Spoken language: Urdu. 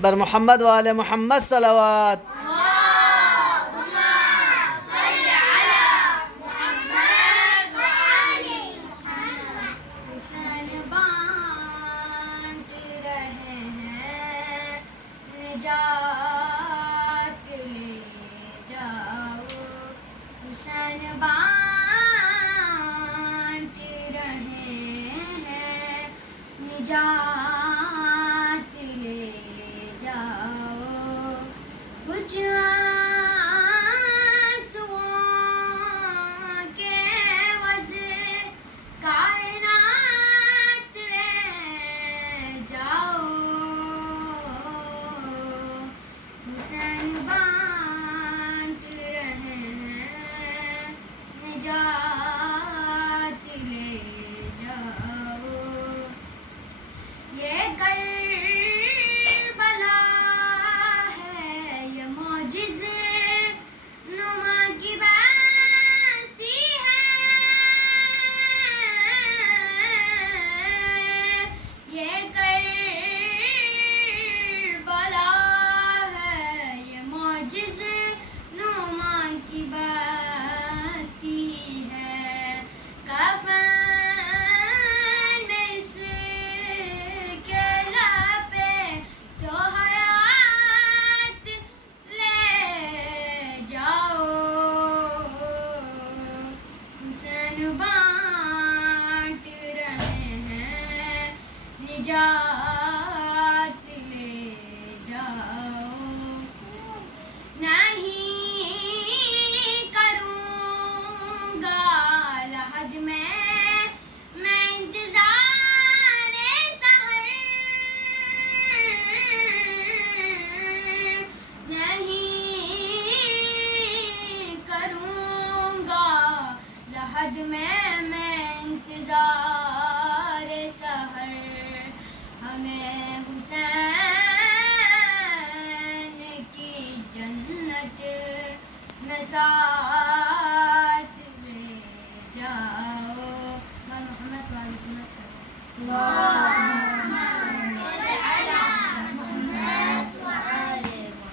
بر محمد وآل محمد صلوات. حسین بانٹ رہے ہیں نجات لے جاؤ. حسین بانٹ رہے ہیں نجات لے جاؤ. کچھ آنسوؤں کے عوض کائنات لے جاؤ. حسین بانٹ رہے ہیں نجات لے جاؤ. یہ کربلا ہے یہ معجزہ نما کی بستی ہے. یہ کربلا ہے یہ معجزہ نما کی بستی ہے. کفن میں اس کے لپے تو حیات لے جاؤ. حسین بانٹ رہے ہیں نجات لے جاؤ. نہیں کروں گا لحد میں انتظار سحر. نہیں کروں گا لحد میں انتظار سحر. ہمیں حسین کی جنت میں ساتھ لے جاؤ. محمد وعلیکم السلام.